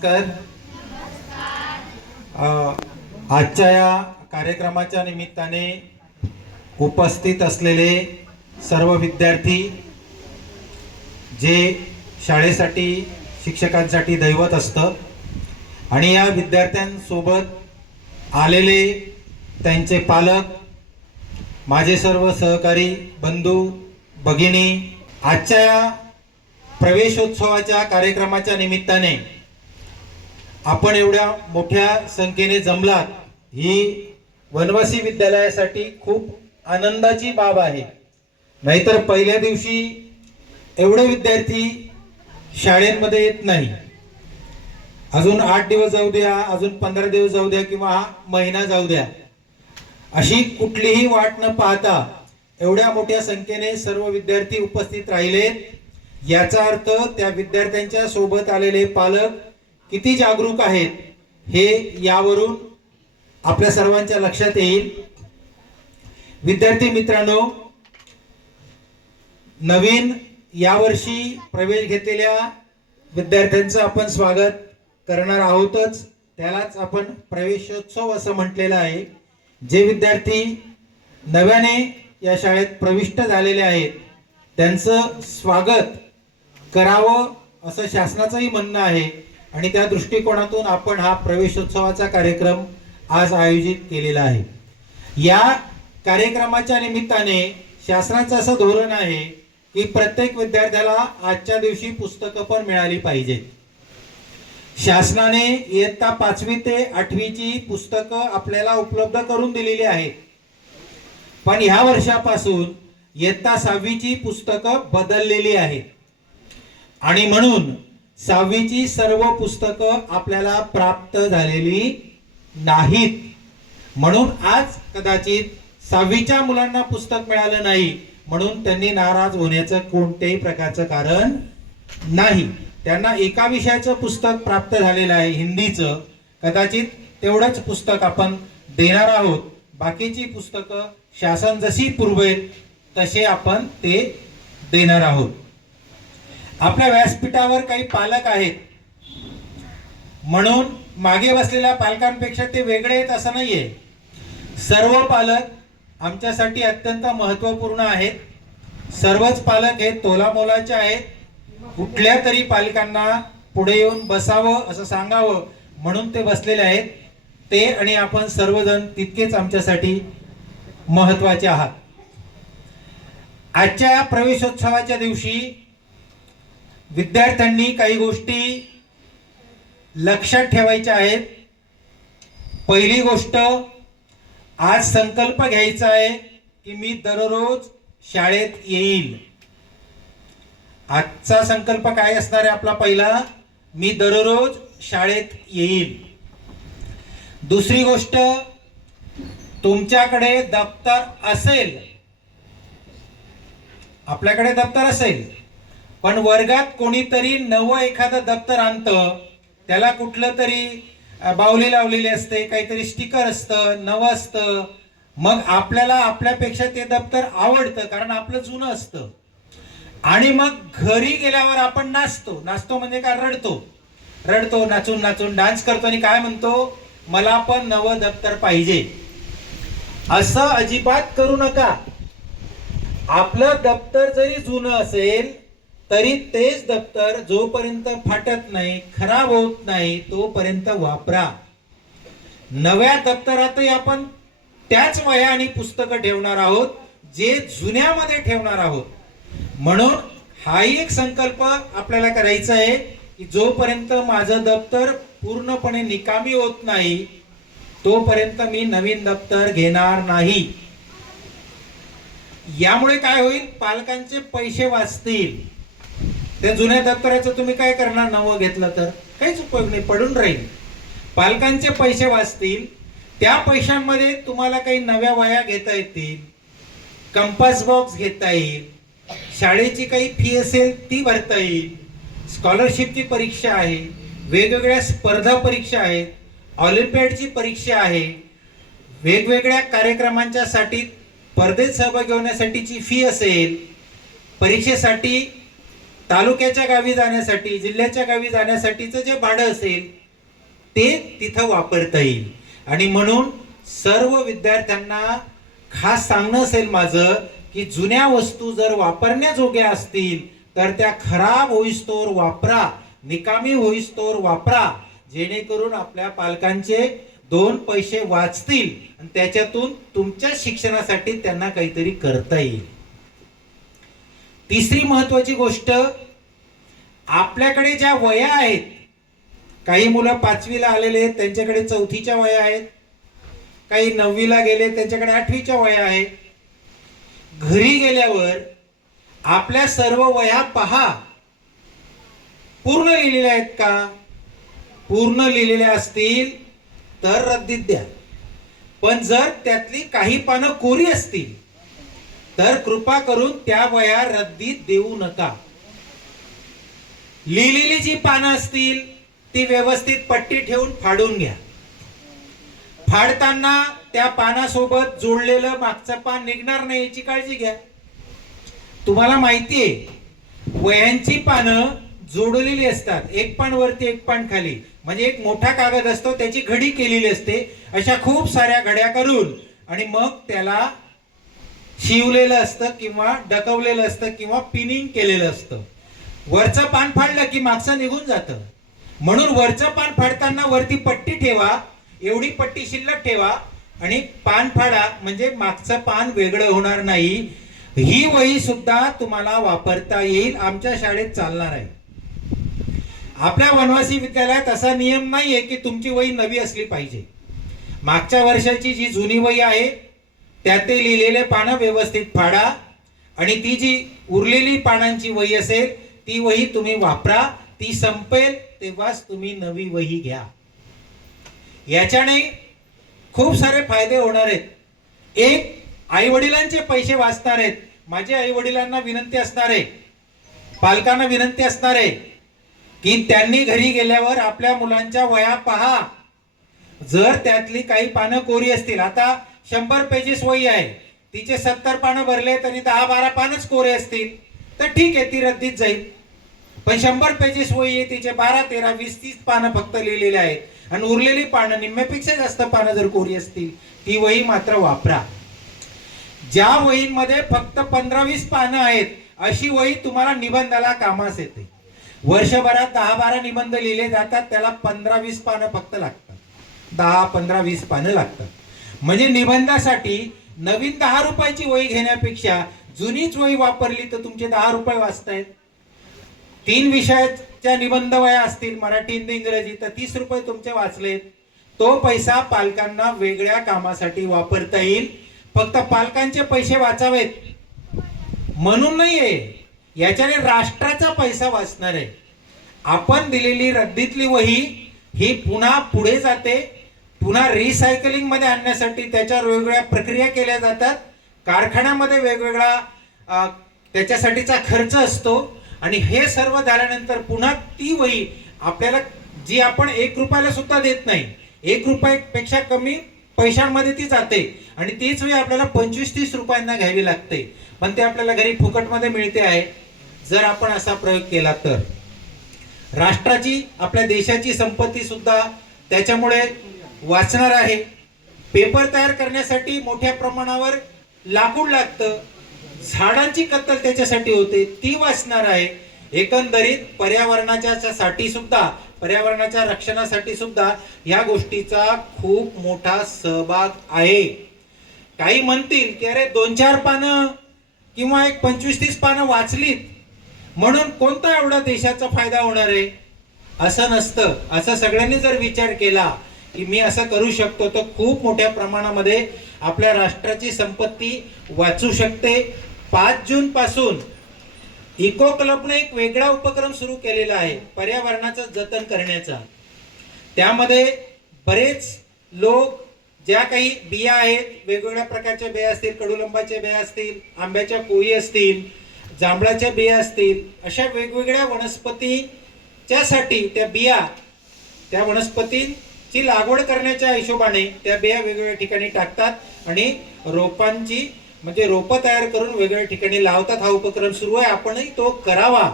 नमस्कार. आजच्या या कार्यक्रमाच्या निमित्ताने उपस्थित असलेले सर्व विद्यार्थी जे शाळेसाठी शिक्षकांसाठी दैवत असतं आणि या विद्यार्थ्यांसोबत आलेले त्यांचे पालक, माझे सर्व सहकारी बंधू भगिनी, आजच्या या प्रवेशोत्सवाच्या कार्यक्रमाच्या निमित्ताने आपण एवढ्या मोठ्या संख्येने जमलात ही वनवासी विद्यालयासाठी खूप आनंदाची बाब आहे. नाहीतर पहिल्या दिवशी एवढे विद्यार्थी शाळेमध्ये येत नाही. अजून 8 दिवस जाऊ द्या, अजून 15 दिवस जाऊ द्या किंवा हा महिना जाऊ द्या, अशी कुठलीही वाट न पाहता एवढ्या मोठ्या संख्येने सर्व विद्यार्थी उपस्थित राहिले. याचा अर्थ त्या विद्यार्थ्यांच्या सोबत आलेले पालक किती जागरूक आहेत हे यावरून आपल्या सर्वांच्या लक्षात येईल. विद्यार्थी मित्रांनो, नवीन यावर्षी प्रवेश घेतलेल्या विद्यार्थ्यांचं आपण स्वागत करणार आहोतच. त्यालाच आपण प्रवेशोत्सव असं म्हटलेलं आहे. जे विद्यार्थी नव्याने या शाळेत प्रविष्ट झालेले आहेत त्यांचं स्वागत करावं असं शासनाचंही म्हणणं आहे आणि त्या दृष्टिकोनातून आपण हा प्रवेशोत्सवाचा कार्यक्रम आज आयोजित केलेला आहे. या कार्यक्रमाच्या निमित्ताने शासनाचं असं धोरण आहे की प्रत्येक विद्यार्थ्याला आजच्या दिवशी पुस्तकं पण मिळाली पाहिजेत. शासनाने इयत्ता 5वी ते 8वी ची पुस्तकं आपल्याला उपलब्ध करून दिलेली आहेत, पण ह्या वर्षापासून इयत्ता 6वी ची पुस्तकं बदललेली आहेत आणि म्हणून 6वी ची सर्व पुस्तकं आपल्याला प्राप्त झालेली नाहीत. म्हणून आज कदाचित 6वी च्या मुलांना पुस्तक मिळालं नाही म्हणून त्यांनी नाराज होण्याचं कोणत्याही प्रकारचं कारण नाही. त्यांना एका विषयाचं पुस्तक प्राप्त झालेलं आहे, हिंदीचं. कदाचित तेवढंच पुस्तक आपण देणार आहोत. बाकीची पुस्तकं शासन जशी पुरवेल तसे आपण ते देणार आहोत. आपल्या व्यासपीठावर काही पालक आहेत म्हणून मागे बसलेल्या पालकांपेक्षा ते वेगळे आहेत असं नाहीये. सर्व पालक आमच्यासाठी अत्यंत महत्त्वपूर्ण आहेत. सर्वच पालक हे तोलामोलाचे आहेत. कुठल्या तरी पालकांना पुढे येऊन बसावं असं सांगावं म्हणून ते बसलेले आहेत. ते आणि आपण सर्वजण तितकेच आमच्यासाठी महत्त्वाचे आहात. आजच्या प्रवेशोत्सवाच्या दिवशी विद्यार्थ्यांनी काही गोष्टी लक्षात ठेवायच्या आहेत. पहिली गोष्ट, आज संकल्प घ्यायचा आहे की मी दररोज शाळेत येईल. आजचा संकल्प काय असणार आहे आपला? पहिला, मी दररोज शाळेत येईल. दुसरी गोष्ट, तुमच्याकडे दप्तर असेल, आपल्याकडे दप्तर असेल, पण वर्गात कोणीतरी नवं एखादं दप्तर आणतं, त्याला कुठलं तरी बावली लावलेली असते, काहीतरी स्टिकर असतं, नवं असतं. मग आपल्याला आपल्यापेक्षा ते दप्तर आवडतं कारण आपलं जुनं असतं आणि मग घरी गेल्यावर आपण नाचतो म्हणजे काय, रडतो नाचून नाचून डान्स करतो आणि काय म्हणतो, मला पण नवं दप्तर पाहिजे. असं अजिबात करू नका. आपलं दप्तर जरी जुनं असेल तरी तेच दप्तर जोपर्यंत फाटत नाही, खराब होत नाही, तोपर्यंत वापरा. नव्या दप्तरातही आपण त्याच वह्या आणि पुस्तकं ठेवणार आहोत जे जुन्यामध्ये ठेवणार आहोत. म्हणून हाही एक संकल्प आपल्याला करायचा आहे की जोपर्यंत माझं दप्तर पूर्णपणे निकामी होत नाही तोपर्यंत मी नवीन दप्तर घेणार नाही. यामुळे काय होईल, पालकांचे पैसे वाचतील. त्या जुन्या दप्तराचं तुम्ही काय करणार, नवं घेतलं तर काहीच उपयोग नाही, पडून राहील. पालकांचे पैसे वाचतील. त्या पैशांमध्ये तुम्हाला काही नव्या वह्या घेता येतील, कंपास बॉक्स घेता येईल, शाळेची काही फी असेल ती भरता येईल, स्कॉलरशिपची परीक्षा आहे, वेगवेगळ्या स्पर्धा परीक्षा आहेत, ऑलिम्पियाडची परीक्षा आहे, वेगवेगळ्या कार्यक्रमांच्या साठी स्पर्धेत सहभागी होण्यासाठीची फी असेल, परीक्षेसाठी तालुक्याच्या गावी जाण्यासाठी, जिल्ह्याच्या गावी जाण्यासाठीचं जे भाडं असेल ते तिथं वापरता येईल. आणि म्हणून सर्व विद्यार्थ्यांना खास सांगणं असेल माझं की जुन्या वस्तू जर वापरण्याजोग्या असतील तर त्या खराब होईस्तोवर वापरा, निकामी होईस्तोवर वापरा, जेणेकरून आपल्या पालकांचे 2 पैसे वाचतील आणि त्याच्यातून तुमच्या शिक्षणासाठी त्यांना काहीतरी करता येईल. तिसरी महत्वाची गोष्ट, आपल्याकडे ज्या वह्या आहेत, काही मुलं 5वीला आलेले आहेत त्यांच्याकडे 4थीच्या वह्या आहेत, काही 9वीला गेले त्यांच्याकडे 8वीच्या वह्या आहेत. घरी गेल्यावर आपल्या सर्व वह्या पहा, पूर्ण लिहिलेल्या आहेत का? पूर्ण लिहिलेल्या असतील तर रद्दीत द्या. पण जर त्यातली काही पानं कोरी असतील तर कृपा करून त्या वह्या रद्दीत देऊ नका. लिहिलेली जी पानं असतील ती व्यवस्थित पट्टी ठेवून फाडून घ्या. फाडताना त्या पानासोबत जोडलेलं मागचं पान निघणार नाही याची काळजी घ्या. तुम्हाला माहितीये वह्यांची पानं जोडलेली असतात, एक पान वरती एक पान खाली, म्हणजे एक मोठा कागद असतो त्याची घडी केलेली असते. अशा खूप साऱ्या घड्या करून आणि मग त्याला शिवलेलं असतं किंवा डकवलेलं असतं किंवा पिनिंग केलेलं असतं. वरचं पान फाडलं की मागचं निघून जातं. म्हणून वरचं पान फाडताना वरती पट्टी ठेवा, एवढी पट्टी शिल्लक ठेवा आणि पान फाडा, म्हणजे मागचं पान वेगळं होणार नाही. ही वही सुद्धा तुम्हाला वापरता येईल, आमच्या शाळेत चालणार आहे. आपल्या वनवासी विद्यालयात असा नियम नाहीये की तुमची वही नवी असली पाहिजे. मागच्या वर्षाची जी जुनी वही आहे त्यात लिहिलेले पानं व्यवस्थित फाडा आणि ती जी उरलेली पानांची वही असेल ती वही तुम्ही वापरा. ती संपेल तेव्हाच तुम्ही नवी वही घ्या. याच्याने खूप सारे फायदे होणार आहेत. एक, आई वडिलांचे पैसे वाचणार आहेत. माझे आई वडिलांना विनंती असणार आहे, पालकांना विनंती असणार आहे की त्यांनी घरी गेल्यावर आपल्या मुलांच्या वह्या पहा. जर त्यातली काही पानं कोरी असतील, आता 100 पेजेस वही आहे, तिचे 70 पानं भरले तरी 10-12 पानच कोरे असतील तर ठीक आहे, ती रद्दीत जाईल. पण 100 पेजेस वही आहे, तिचे 12, 13, 20, 30 पानं फक्त लिहिलेले आहेत आणि उरलेली पानं निम्म्यापेक्षा जास्त पानं जर कोरी असतील ती वही मात्र वापरा. ज्या वहींमध्ये फक्त 15-20 पानं आहेत अशी वही तुम्हाला निबंधाला कामास येते. वर्षभरात 10-12 निबंध लिहिले जातात, त्याला 15-20 पानं फक्त लागतात, 10-15-20 पानं लागतात. म्हणजे निबंधासाठी नवीन 10 रुपयाची वही घेण्यापेक्षा जुनीच वही वापरली तर तुमचे 10 रुपये वाचतायत. 3 विषयाच्या निबंध वह्या असतील, मराठी, हिंदी, इंग्रजी, तर 30 रुपये तुमचे वाचलेत. तो पैसा पालकांना वेगळ्या कामासाठी वापरता येईल. फक्त पालकांचे पैसे वाचावेत म्हणून नाहीये, याच्याने राष्ट्राचा पैसा वाचणार आहे. आपण दिलेली रद्दीतली वही ही पुन्हा पुढे जाते, पुन्हा रिसायकलिंग मध्ये आणण्यासाठी त्याच्यावर वेगवेगळ्या प्रक्रिया केल्या जातात. कारखान्यामध्ये वेगवेगळा त्याच्यासाठीचा खर्च असतो आणि हे सर्व झाल्यानंतर पुन्हा ती वही आपल्याला, जी आपण 1 रुपयाला सुद्धा देत नाही, 1 रुपयापेक्षा कमी पैशांमध्ये ती जाते आणि तीच वही आपल्याला 25-30 रुपयांना घ्यावी लागते. पण ते आपल्याला घरी फुकटमध्ये मिळते आहे. जर आपण असा प्रयोग केला तर राष्ट्राची, आपल्या देशाची संपत्ती सुद्धा त्याच्यामुळे वाचणार आहे. पेपर तयार करण्यासाठी मोठ्या प्रमाणावर लाकूड लागतं, झाडांची कत्तल त्याच्यासाठी होते, ती वाचणार आहे. एकंदरीत पर्यावरणाच्या साठी सुद्धा, पर्यावरणाच्या रक्षणासाठी सुद्धा या गोष्टीचा खूप मोठा सहभाग आहे. काही म्हणतील की अरे 2-4 पानं किंवा एक 25-30 पानं वाचलीत म्हणून कोणता एवढा देशाचा फायदा होणार आहे. असं नसतं. असं सगळ्यांनी जर विचार केला की मी असं करू शकतो तर खूप मोठ्या प्रमाणामध्ये आपल्या राष्ट्राची संपत्ती वाचू शकते. 5 जून पासून इको क्लबने एक वेगळा उपक्रम सुरू केलेला आहे पर्यावरणाचं जतन करण्याचा. त्यामध्ये बरेच लोक, ज्या काही बिया आहेत, वेगवेगळ्या प्रकारच्या बिया असतील, कडुलिंबाच्या बिया असतील, आंब्याच्या कोई असतील, जांभळाच्या बिया असतील, अशा वेगवेगळ्या वनस्पतीच्या साठी त्या बिया, त्या वनस्पतींची लागवड करण्याच्या हिशोबाने त्या बिया वेगवेगळ्या ठिकाणी टाकतात आणि रोपांची, म्हणजे रोपं तयार करून वेगवेगळ्या ठिकाणी लावतात. हा उपक्रम सुरू आहे, आपणही तो करावा.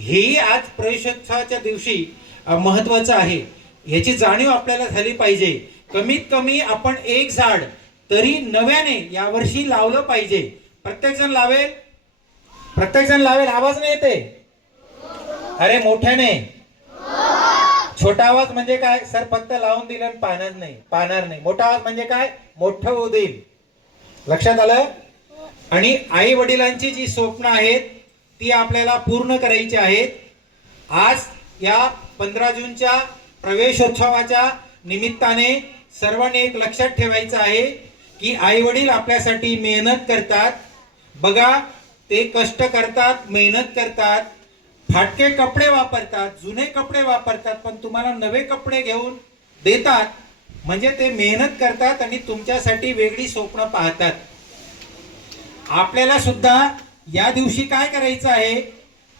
ही आज प्रवेशोत्सवाच्या दिवशी महत्वाचं आहे, याची जाणीव आपल्याला झाली पाहिजे. कमीत कमी आपण एक झाड तरी नव्याने यावर्षी लावलं पाहिजे. प्रत्येक जण लावेल? प्रत्येक जण लावेल? आवाज नाही येते? अरे मोठ्याने. छोटा आवाज म्हणजे काय? सर फक्त लावून दिलं आणि पाहणार नाही. मोठा आवाज म्हणजे काय? मोठं होऊ देईल. लक्षात आलं? आणि आई वडिलांची जी स्वप्न आहेत ती आपल्याला पूर्ण करायची आहेत. आज या 15 जूनच्या प्रवेशोत्सवाच्या निमित्ताने सर्वांनी एक लक्षात ठेवायचं आहे की आई वडील आपल्यासाठी मेहनत करतात. बघा, ते कष्ट करतात, मेहनत करतात, फाटके कपडे वापरतात, जुने कपडे वापरतात, पण तुम्हाला नवे कपडे घेऊन देतात. म्हणजे ते मेहनत करतात आणि तुमच्यासाठी वेगळी स्वप्न पाहतात. आपल्याला सुद्धा या दिवशी काय करायचं आहे?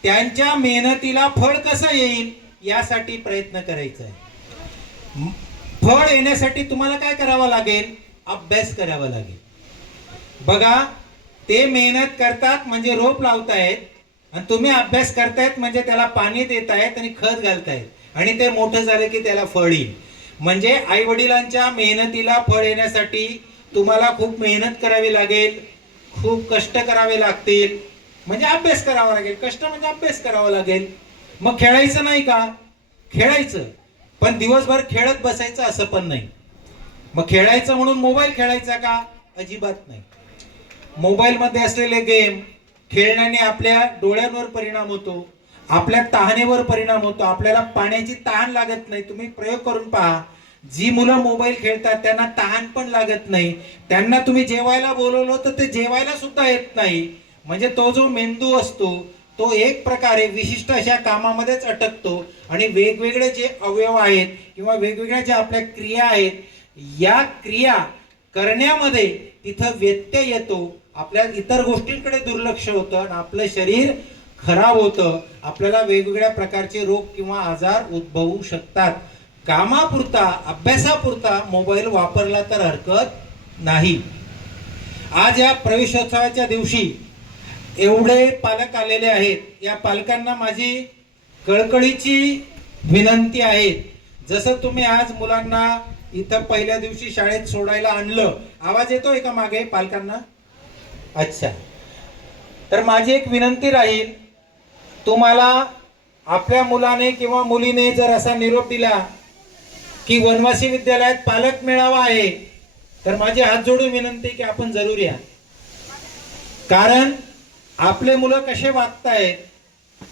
त्यांच्या मेहनतीला फळ कसं येईल यासाठी प्रयत्न करायचा आहे. फळ येण्यासाठी तुम्हाला काय करावं लागेल? अभ्यास करावा लागेल. बघा, ते मेहनत करतात म्हणजे रोप लावतायत आणि तुम्ही अभ्यास करतायत म्हणजे त्याला पाणी देतायत आणि खत घालतायत आणि ते मोठं झालं की त्याला फळ येईल. म्हणजे आई वडिलांच्या मेहनतीला फळ येण्यासाठी तुम्हाला खूप मेहनत करावी लागेल, खूप कष्ट करावे लागतील. म्हणजे अभ्यास करावा लागेल. कष्ट म्हणजे अभ्यास करावा लागेल. मग खेळायचं नाही का? खेळायचं, पण दिवसभर खेळत बसायचं असं पण नाही. मग खेळायचं म्हणून मोबाईल खेळायचा का? अजिबात नाही. मोबाईल मध्ये असलेले गेम खेळण्याने आपल्या डोळ्यांवर परिणाम होतो, आपल्या तहानेवर परिणाम होतो. आपल्याला पाण्याची तहान लागत नाही. तुम्ही प्रयोग करून पहा. जी मुलं मोबाईल खेळतात त्यांना तहान पण लागत नाही. त्यांना तुम्ही जेवायला बोलवलं तर ते जेवायला सुद्धा येत नाही. म्हणजे तो जो मेंदू असतो तो एक प्रकारे विशिष्ट अशा कामामध्येच अटकतो आणि वेगवेगळे जे अवयव आहेत किंवा वेगवेगळ्या ज्या आपल्या क्रिया आहेत, या क्रिया करण्यामध्ये तिथं व्यत्यय येतो. आपल्या इतर गोष्टींकडे दुर्लक्ष होतं आणि आपलं शरीर खराब होतं. आपल्याला वेगवेगळ्या प्रकारचे रोग किंवा आजार उद्भवू शकतात. कामापुरता, अभ्यासापुरता मोबाईल वापरला तर हरकत नाही. आज या प्रवेशोत्सवाच्या दिवशी एवढे पालक आलेले आहेत. या पालकांना माझी कळकळीची विनंती आहे. जसं तुम्ही आज मुलांना इथं पहिल्या दिवशी शाळेत सोडायला आणलं, आवाज येतोय का मागे पालकांना? अच्छा. तर माझी एक विनंती राहील, तुम्हाला आपल्या मुलाने किंवा मुलीने जर असा निरोप दिला की वनवासी विद्यालयात पालक मेळावा आहे, तर माझी हात जोडून विनंती की आपण जरूर या. कारण आपले मुलं कसे वागतायत,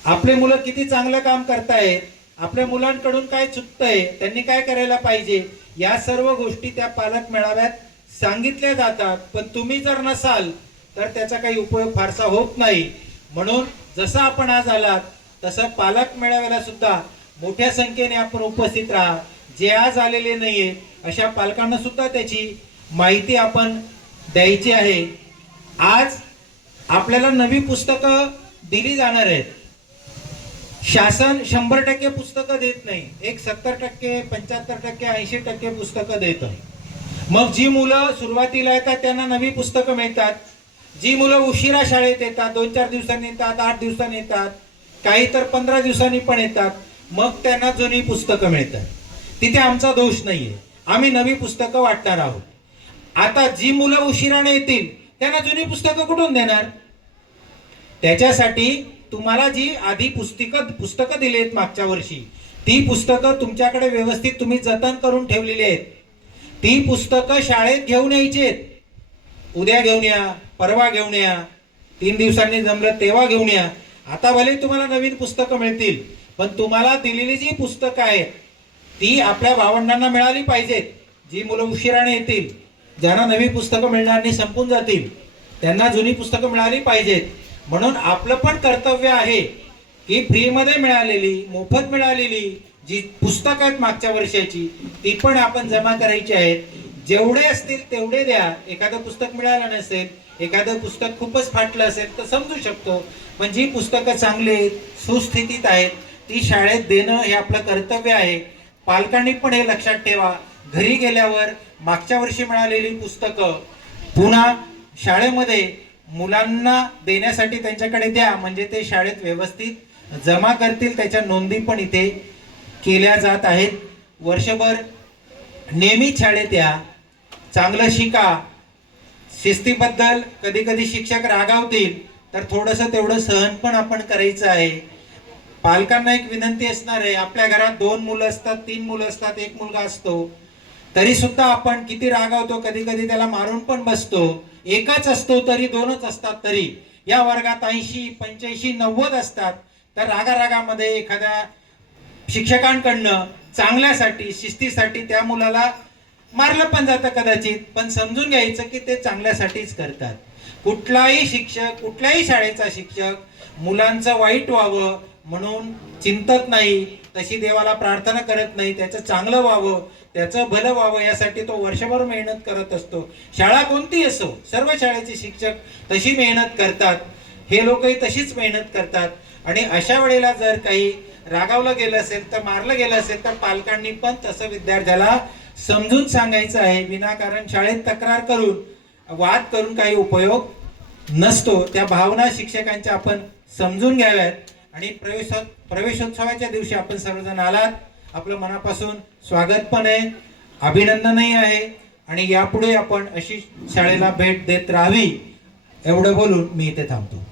आपले मुलं किती चांगलं काम करतायत, आपल्या मुलांकडून काय चुकतंय, त्यांनी काय करायला पाहिजे, या सर्व गोष्टी त्या पालक मेळाव्यात सांगितल्या जातात. पण तुम्ही जर नसाल तर त्याचा काही उपयोग फारसा होत नाही. म्हणून जसं आपण आज आलात तसं पालक मेळाव्याला सुद्धा मोठ्या संख्येने आपण उपस्थित राहा. जे आज आलेले नाहीये अशा पालकांना सुद्धा त्याची माहिती आपण द्यायची आहे. आज आपल्याला नवी पुस्तकं दिली जाणार आहेत. शासन 100% पुस्तकं देत नाही. एक 70%, 75%, 80% पुस्तकं देतं. मग जी मुलं सुरुवातीला येतात त्यांना नवी पुस्तकं मिळतात. जी मुलं उशिरा शाळेत येतात, 2-4 दिवसांनी येतात, 8 दिवसांनी येतात, काही तर 15 दिवसांनी पण येतात, मग त्यांना जुनी पुस्तकं मिळतात. तिथे आमचा दोष नाहीये. आम्ही नवी पुस्तकं वाटणार आहोत. आता जी मुलं उशिराने येतील त्यांना जुनी पुस्तकं कुठून देणार? त्याच्यासाठी तुम्हाला जी आधी पुस्तकं दिली आहेत मागच्या वर्षी, ती पुस्तकं तुमच्याकडे व्यवस्थित तुम्ही जतन करून ठेवलेली आहेत. ती पुस्तकं शाळेत घेऊन यायची आहेत. उद्या घेऊन या, परवा घेऊन या, 3 दिवसांनी जमलं तेव्हा घेऊन या. आता भले तुम्हाला नवीन पुस्तकं मिळतील, पण तुम्हाला दिलेली जी पुस्तकं आहेत ती आपल्या भावंडांना मिळाली पाहिजेत. जी मुलं उशिराने येतील, ज्यांना नवी पुस्तकं मिळणार नाही, संपून जातील, त्यांना जुनी पुस्तकं मिळाली पाहिजेत. म्हणून आपलं पण कर्तव्य आहे की फ्रीमध्ये मिळालेली, मोफत मिळालेली जी पुस्तकं आहेत मागच्या वर्षाची, ती पण आपण जमा करायची आहेत. जेवढे असतील तेवढे द्या. एखादं पुस्तक मिळालं नसेल, एखादं पुस्तक खूपच फाटलं असेल तर समजू शकतो. पण जी पुस्तकं चांगली आहेत, सुस्थितीत आहेत, ती शाळेत देणं हे आपलं कर्तव्य आहे. पालकांनी पण हे लक्षात ठेवा. घरी गेल्यावर मागच्या वर्षी मिळालेली पुस्तकं पुन्हा शाळेमध्ये मुलांना देण्यासाठी त्यांच्याकडे द्या. म्हणजे ते शाळेत व्यवस्थित जमा करतील त्याच्या नोंदी पण इथे केल्या जात आहेत. वर्षभर नियमित शाळेत या, चांगलं शिका. शिस्तीबद्दल कधी कधी शिक्षक रागावतील तर थोडंसं तेवढं सहन पण आपण करायचं आहे. पालकांना एक विनंती असणार आहे, आपल्या घरात 2 मुलं असतात, 3 मुलं असतात, 1 मुलगा असतो, तरी सुद्धा आपण किती रागावतो, कधी कधी त्याला मारून पण बसतो. एकच असतो तरी 2च असतात तरी या वर्गात 80, 85, 90 असतात. तर रागारागामध्ये एखाद्या शिक्षकांकडनं चांगल्यासाठी, शिस्तीसाठी त्या मुलाला मारलं पण जातं कदाचित, पण समजून घ्यायचं की ते चांगल्यासाठीच करतात. कुठलाही शिक्षक, कुठल्याही शाळेचा शिक्षक मुलांचं वाईट व्हावं म्हणून चिंतत नाही, तशी देवाला प्रार्थना करत नाही. त्याचं चांगलं व्हावं, त्याचं भलं व्हावं यासाठी तो वर्षभर मेहनत करत असतो. शाळा कोणती असो, सर्व शाळेचे शिक्षक तशी मेहनत करतात. हे लोकही तशीच मेहनत करतात. आणि अशा वेळेला जर काही रागावलं गेलं असेल, तर मारलं गेलं असेल, तर पालकांनी पण तसं विद्यार्थ्याला समजून सांगायचं आहे. विनाकारण शाळेत तक्रार करून, वाद करून काही उपयोग नसतो. त्या भावना शिक्षकांच्या आपण समजून घ्याव्यात. आणि प्रवेशोत्सवाच्या दिवशी आपण सर्वजण आलात, आपलं मनापासून स्वागत पण आहे, अभिनंदनही आहे. आणि यापुढे आपण अशी शाळेला भेट देत राहावी, एवढं बोलून मी इथे थांबतो.